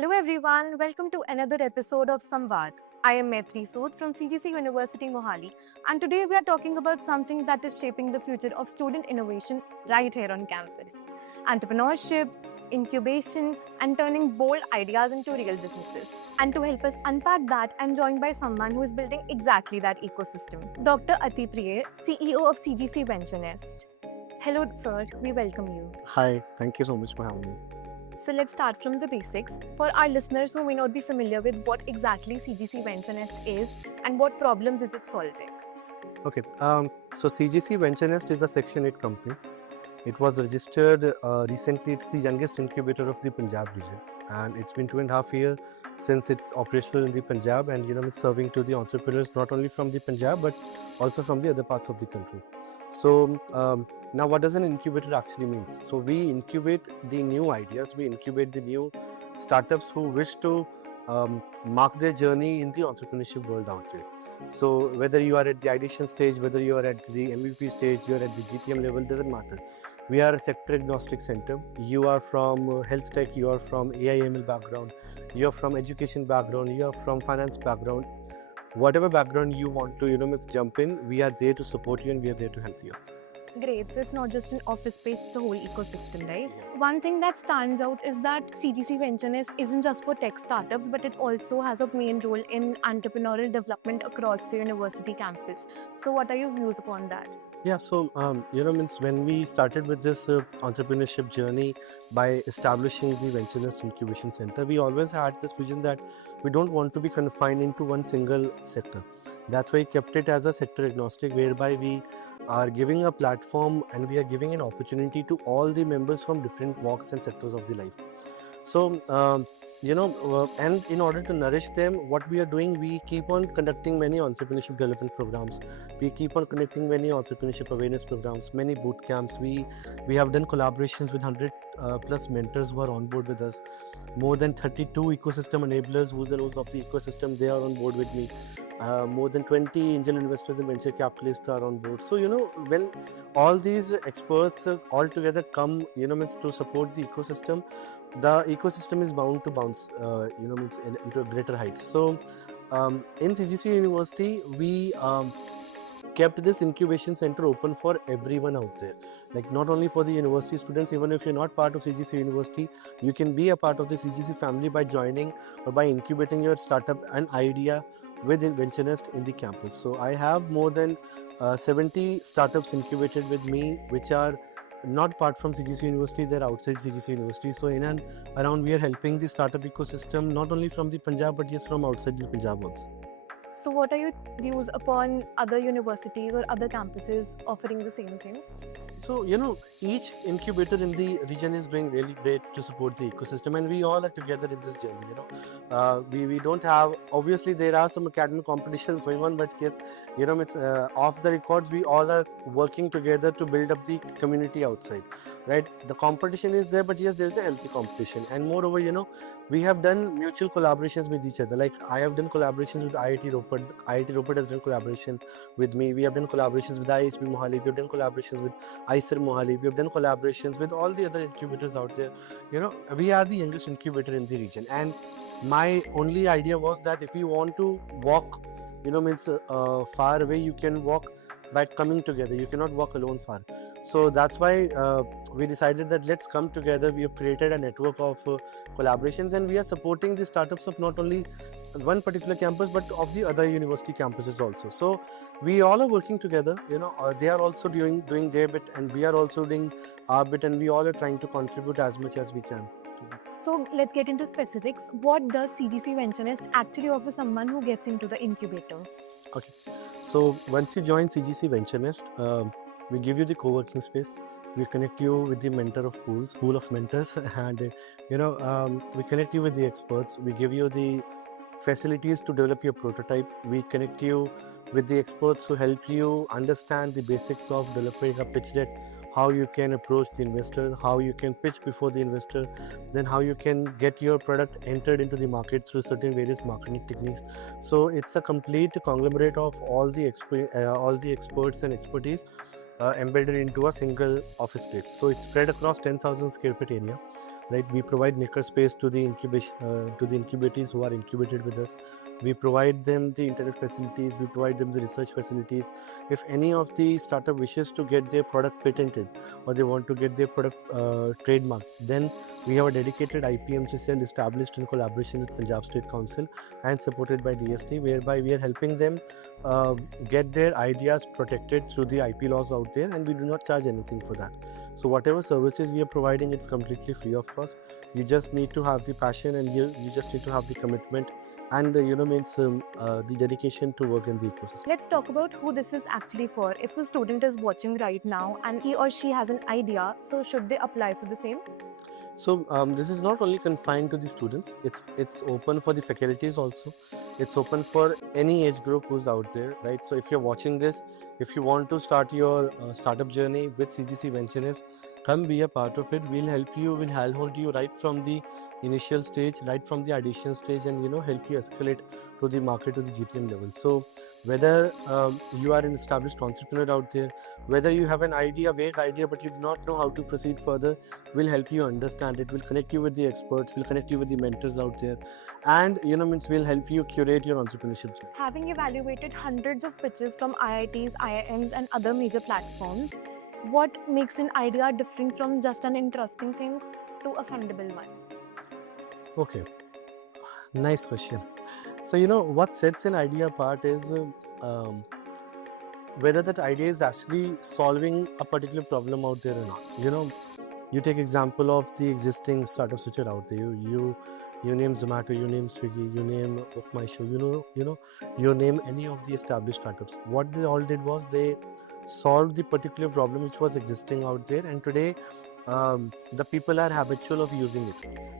Hello everyone, welcome to another episode of Samvad. I am Ati Priye from CGC University Mohali, and today we are talking about something that is shaping the future of student innovation right here on campus. Entrepreneurships, incubation, and turning bold ideas into real businesses. And to help us unpack that, I'm joined by someone who is building exactly that ecosystem. Dr. Ati Priye, CEO of CGC VentureNest. Hello sir, we welcome you. Hi, thank you so much for having me. So let's start from the basics. For our listeners who may not be familiar with what exactly CGC VentureNest is and what problems is it solving. Okay, so CGC VentureNest is a Section 8 company. It was registered recently. It's the youngest incubator of the Punjab region, and it's been 2.5 years since it's operational in the Punjab, and it's serving to the entrepreneurs not only from the Punjab but also from the other parts of the country. So now what does an incubator actually mean? So we incubate the new ideas, we incubate the new startups who wish to mark their journey in the entrepreneurship world out there. So whether you are at the ideation stage, whether you are at the MVP stage, you are at the GTM level, doesn't matter. We are a sector agnostic center. You are from health tech, you are from AI/ML background, you are from education background, you are from finance background. Whatever background you want to, jump in, we are there to support you and we are there to help you. Great. So it's not just an office space, it's a whole ecosystem, right? Yeah. One thing that stands out is that CGC VentureNest isn't just for tech startups, but it also has a main role in entrepreneurial development across the university campus. So what are your views upon that? Yeah, so when we started with this entrepreneurship journey by establishing the VentureNest Incubation Center, we always had this vision that we don't want to be confined into one single sector. That's why we kept it as a sector agnostic, whereby we are giving a platform and we are giving an opportunity to all the members from different walks and sectors of the life. So and in order to nourish them, what we are doing, we keep on conducting many entrepreneurship development programs. We keep on conducting many entrepreneurship awareness programs, many boot camps. We have done collaborations with 100 plus mentors who are on board with us. More than 32 ecosystem enablers, who's and who's of the ecosystem, they are on board with me. More than 20 angel investors and venture capitalists are on board. So, when all these experts all together come, to support the ecosystem is bound to bounce, into greater heights. So, in CGC University, we kept this incubation center open for everyone out there. Like not only for the university students, even if you're not part of CGC University, you can be a part of the CGC family by joining or by incubating your startup and idea with VentureNest in the campus. So I have more than 70 startups incubated with me, which are not part from CGC University, they're outside CGC University. So in and around, we are helping the startup ecosystem, not only from the Punjab, but yes, from outside the Punjab also. So what are your views upon other universities or other campuses offering the same thing? So, each incubator in the region is doing really great to support the ecosystem, and we all are together in this journey. We don't have, obviously there are some academic competitions going on, but yes, it's off the records, we all are working together to build up the community outside, right? The competition is there, but yes, there's a healthy competition. And moreover, we have done mutual collaborations with each other. Like I have done collaborations with IIT Ropar. IIT Ropar has done collaboration with me. We have done collaborations with IHB Mohali. We have done collaborations with ISR Mohali. We have done collaborations with all the other incubators out there. We are the youngest incubator in the region. And my only idea was that if you want to walk, far away, you can walk by coming together. You cannot walk alone far. So that's why we decided that let's come together. We have created a network of collaborations, and we are supporting the startups of not only one particular campus but of the other university campuses also. So we all are working together. They are also doing their bit, and we are also doing our bit, and we all are trying to contribute as much as we can. So let's get into specifics. What does CGC VentureNest actually offer someone who gets into the incubator? Okay, so once you join CGC VentureNest, we give you the co-working space. We connect you with the mentor of pools, pool of mentors, and we connect you with the experts. We give you the facilities to develop your prototype. We connect you with the experts who help you understand the basics of developing a pitch deck, how you can approach the investor, how you can pitch before the investor, then how you can get your product entered into the market through certain various marketing techniques. So it's a complete conglomerate of all the experts and expertise embedded into a single office space. So it's spread across 10,000 square feet area. right? We provide maker space to the incubation to the incubators who are incubated with us. We provide them the internet facilities, we provide them the research facilities. If any of the startup wishes to get their product patented or they want to get their product trademarked, then we have a dedicated IPMC cell established in collaboration with Punjab State Council and supported by DST, whereby we are helping them get their ideas protected through the IP laws out there, and we do not charge anything for that. So whatever services we are providing, it's completely free of cost. You just need to have the passion, and you just need to have the commitment and the dedication to work in the ecosystem. Let's talk about who this is actually for. If a student is watching right now and he or she has an idea, so should they apply for the same? So this is not only confined to the students, it's open for the faculties also. It's open for any age group who's out there, right? So if you're watching this, if you want to start your startup journey with CGC VentureNest, come be a part of it. We'll help you, we'll handhold you right from the initial stage, right from the ideation stage, and help you escalate to the market, to the GTM level. So whether you are an established entrepreneur out there, whether you have an idea, vague idea, but you do not know how to proceed further, we'll help you understand it. We'll connect you with the experts, we'll connect you with the mentors out there, and we'll help you curate your entrepreneurship journey. Having evaluated hundreds of pitches from IITs, IIMs and other major platforms, what makes an idea different from just an interesting thing to a fundable one? Okay, nice question. So what sets an idea apart is whether that idea is actually solving a particular problem out there or not. You take example of the existing startups which are out there. You name Zomato, you name Swiggy, you name Book My Show, you name any of the established startups. What they all did was they solved the particular problem which was existing out there, and today the people are habitual of using it.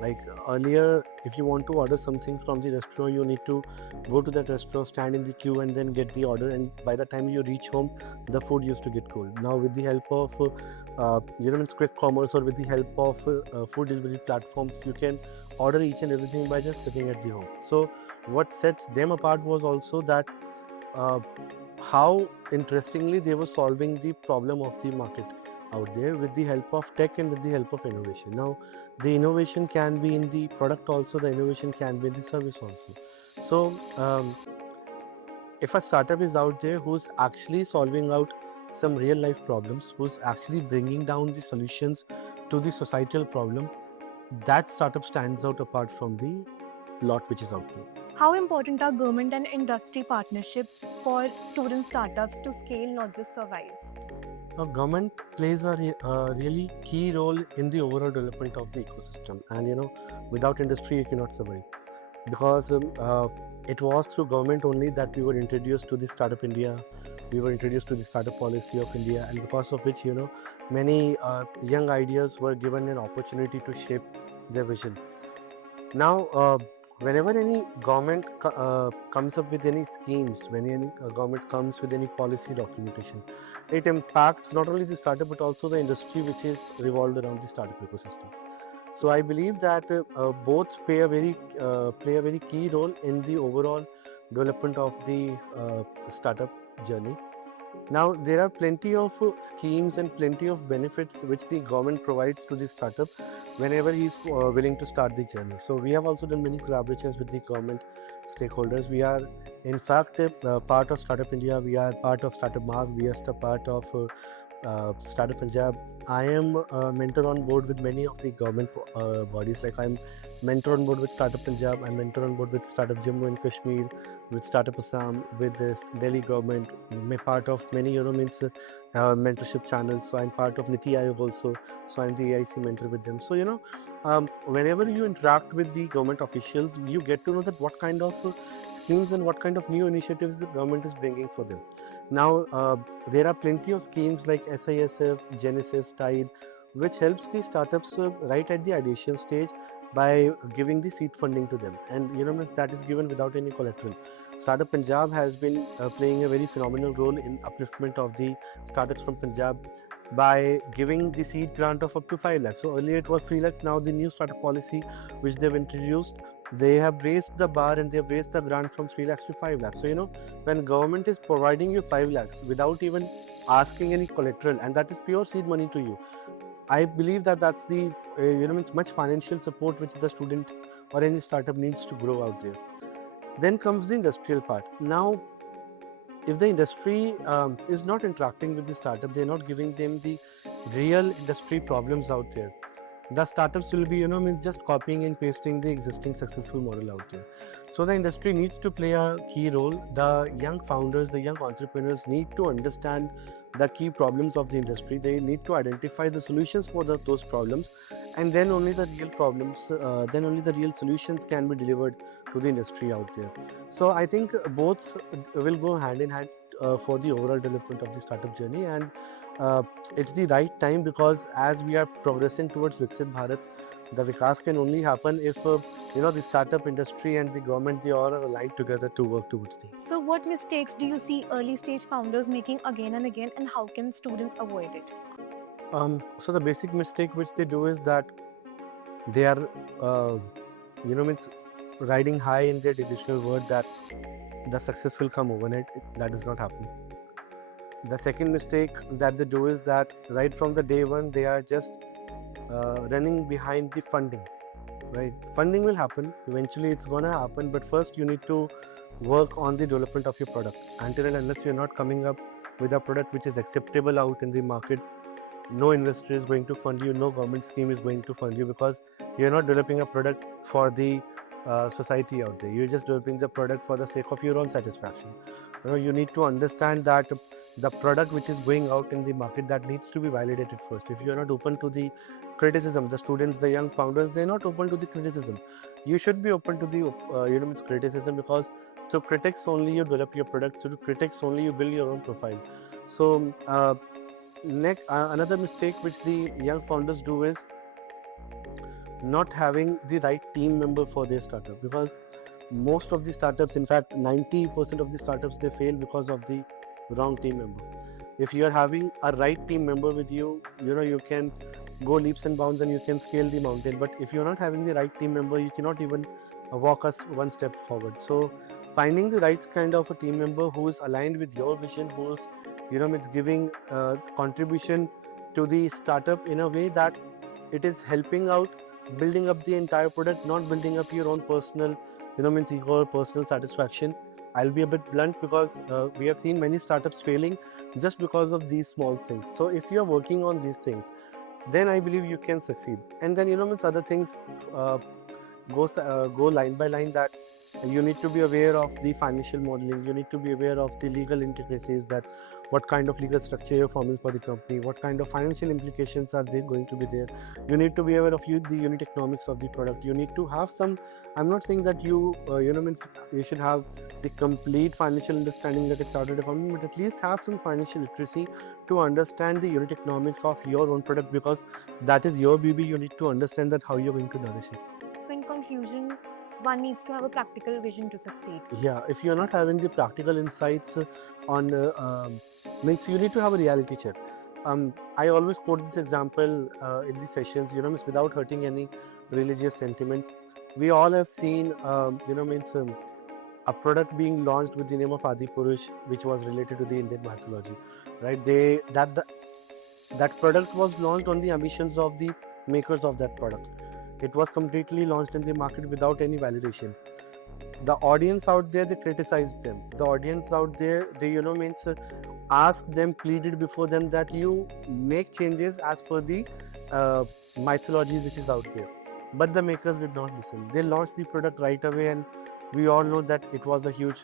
Like earlier, if you want to order something from the restaurant, you need to go to that restaurant, stand in the queue, and then get the order, and by the time you reach home, the food used to get cold. Now with the help of quick commerce, or with the help of food delivery platforms, you can order each and everything by just sitting at the home. So what sets them apart was also that how interestingly they were solving the problem of the market out there with the help of tech and with the help of innovation. Now, the innovation can be in the product also, the innovation can be in the service also. So, if a startup is out there who's actually solving out some real life problems, who's actually bringing down the solutions to the societal problem, that startup stands out apart from the lot which is out there. How important are government and industry partnerships for student startups to scale, not just survive? Now, government plays a really key role in the overall development of the ecosystem, and without industry you cannot survive, because it was through government only that we were introduced to the Startup India, we were introduced to the startup policy of India, and because of which many young ideas were given an opportunity to shape their vision. Now, whenever any government comes up with any schemes, when any government comes with any policy documentation, it impacts not only the startup but also the industry which is revolved around the startup ecosystem. So I believe that both play a very key role in the overall development of the startup journey. Now, there are plenty of schemes and plenty of benefits which the government provides to the startup whenever he is willing to start the journey. So we have also done many collaborations with the government stakeholders. We are in fact part of Startup India, we are part of Startup Mark, we are part of Startup Punjab. I am a mentor on board with many of the government bodies. Like I'm mentor on board with Startup Punjab, I'm mentor on board with Startup Jammu and Kashmir, with Startup Assam, with the Delhi government. I'm part of many mentorship channels. So I'm part of Niti Aayog also. So I'm the AIC mentor with them. So whenever you interact with the government officials, you get to know that what kind of schemes and what kind of new initiatives the government is bringing for them. Now, there are plenty of schemes like SISF, Genesis, Tide, which helps the startups right at the ideation stage by giving the seed funding to them, and that is given without any collateral. Startup Punjab has been playing a very phenomenal role in upliftment of the startups from Punjab by giving the seed grant of up to 5 lakhs. So earlier it was 3 lakhs. Now the new startup policy which they've introduced, they have raised the bar and they've raised the grant from 3 lakhs to 5 lakhs. So when government is providing you 5 lakhs without even asking any collateral, and that is pure seed money to you, I believe that that's the means much financial support which the student or any startup needs to grow out there. Then comes the industrial part. Now, if the industry is not interacting with the startup, they're not giving them the real industry problems out there, the startups will be means just copying and pasting the existing successful model out there. So the industry needs to play a key role. The young founders, the young entrepreneurs need to understand the key problems of the industry. They need to identify the solutions for those problems, and then only the real problems, then only the real solutions can be delivered to the industry out there. So I think both will go hand in hand for the overall development of the startup journey. And it's the right time, because as we are progressing towards Viksit Bharat, the Vikas can only happen if the startup industry and the government, they all are aligned together to work towards the. So, what mistakes do you see early stage founders making again and again, and how can students avoid it? So the basic mistake which they do is that they are means riding high in their delusional word that the success will come overnight. That is not happening. The second mistake that they do is that right from the day one, they are just running behind the funding. Right, funding will happen eventually. It's gonna happen, but first you need to work on the development of your product. Until and unless you're not coming up with a product which is acceptable out in the market, no investor is going to fund you, no government scheme is going to fund you, because you're not developing a product for the society out there. You're just developing the product for the sake of your own satisfaction. You need to understand that the product which is going out in the market, that needs to be validated first. If you're not open to the criticism, the students, the young founders, they're not open to the criticism. You should be open to the criticism, because through critics only you develop your product, through critics only you build your own profile. So another mistake which the young founders do is not having the right team member for their startup, because most of the startups, in fact 90% of the startups, they fail because of the wrong team member. If you are having a right team member with you, you can go leaps and bounds and you can scale the mountain. But if you're not having the right team member, you cannot even walk us one step forward. So finding the right kind of a team member who is aligned with your vision, who is it's giving contribution to the startup in a way that it is helping out building up the entire product, not building up your own personal ego or personal satisfaction. I'll be a bit blunt, because we have seen many startups failing just because of these small things. So if you're working on these things, then I believe you can succeed. And then other things go line by line, that you need to be aware of the financial modeling, you need to be aware of the legal intricacies, that what kind of legal structure you're forming for the company, what kind of financial implications are they going to be there. You need to be aware of the unit economics of the product. You need to have some, I'm not saying that you you should have the complete financial understanding like a chartered accountant, but at least have some financial literacy to understand the unit economics of your own product, because that is your baby. You need to understand that how you're going to nourish it. So, in conclusion, one needs to have a practical vision to succeed. Yeah, if you're not having the practical insights on means you need to have a reality check. I always quote this example in the sessions, without hurting any religious sentiments. We all have seen, a product being launched with the name of Adi Purush, which was related to the Indian mythology, right? That product was launched on the ambitions of the makers of that product. It was completely launched in the market without any validation. The audience out there, they criticized them. The audience out there, they asked them, pleaded before them that you make changes as per the mythology which is out there. But the makers did not listen. They launched the product right away, and we all know that it was a huge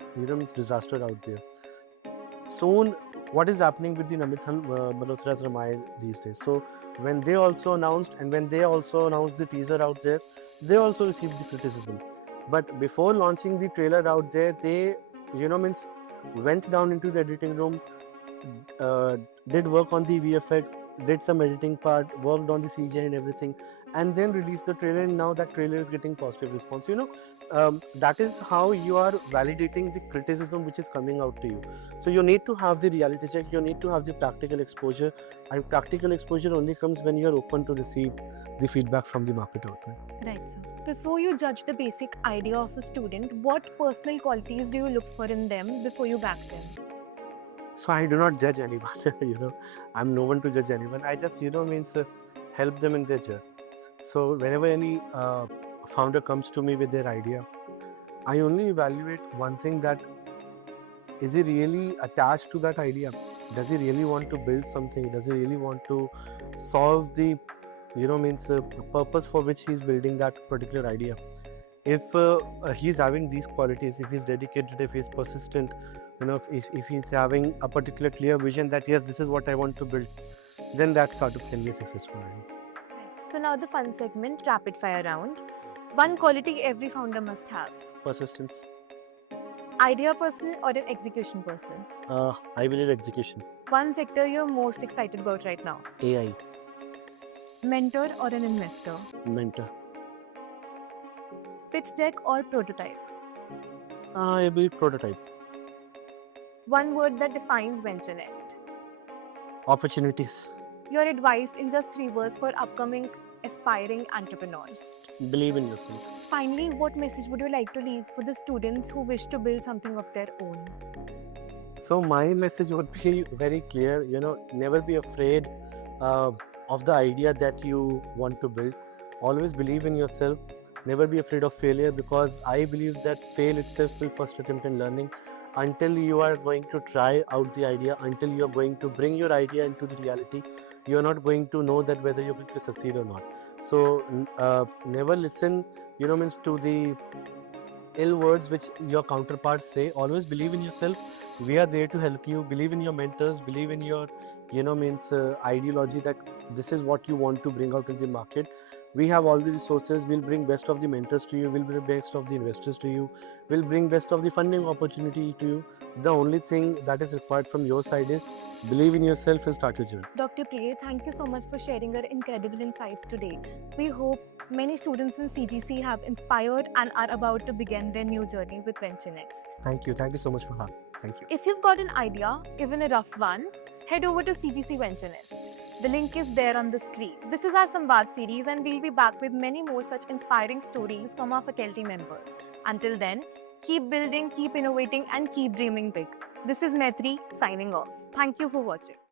disaster out there. Soon, what is happening with the Namit Malhotra's Ramayana these days? So when they also announced, and when they also announced the teaser out there, they also received the criticism. But before launching the trailer out there, they went down into the editing room, did work on the VFX, did some editing part, worked on the CGI and everything, and then released the trailer. And now that trailer is getting positive response. That is how you are validating the criticism which is coming out to you. So you need to have the reality check, you need to have the practical exposure, and practical exposure only comes when you are open to receive the feedback from the market out there. Right, sir. Before you judge the basic idea of a student, what personal qualities do you look for in them before you back them? So I do not judge anyone. I'm no one to judge anyone. I just help them in their journey. So whenever any founder comes to me with their idea, I only evaluate one thing, that is he really attached to that idea? Does he really want to build something? Does he really want to solve the purpose for which he's building that particular idea? If he's having these qualities, if he's dedicated, if he's persistent, if he's having a particular clear vision that yes, this is what I want to build, then that startup can be successful. So now the fun segment, rapid fire round. One quality every founder must have. Persistence. Idea person or an execution person? I believe execution. One sector you're most excited about right now? AI. Mentor or an investor? Mentor. Pitch deck or prototype? I believe prototype. One word that defines VentureNest. Opportunities. Your advice in just 3 words for upcoming aspiring entrepreneurs. Believe in yourself. Finally, what message would you like to leave for the students who wish to build something of their own? So my message would be very clear. Never be afraid of the idea that you want to build. Always believe in yourself. Never be afraid of failure, because I believe that fail itself will first attempt in learning. Until you are going to try out the idea, until you are going to bring your idea into the reality, you are not going to know that whether you're going to succeed or not. So never listen, to the ill words which your counterparts say. Always believe in yourself. We are there to help you. Believe in your mentors. Believe in your, ideology that this is what you want to bring out in the market. We have all the resources. We'll bring best of the mentors to you. We'll bring best of the investors to you. We'll bring best of the funding opportunity to you. The only thing that is required from your side is believe in yourself and start your journey. Dr. Priye, thank you so much for sharing your incredible insights today. We hope many students in CGC have inspired and are about to begin their new journey with VentureNest. Thank you. Thank you so much for having me. Thank you. If you've got an idea, even a rough one, head over to CGC VentureNest. The link is there on the screen. This is our Samvad series, and we'll be back with many more such inspiring stories from our faculty members. Until then, keep building, keep innovating, and keep dreaming big. This is Maitri signing off. Thank you for watching.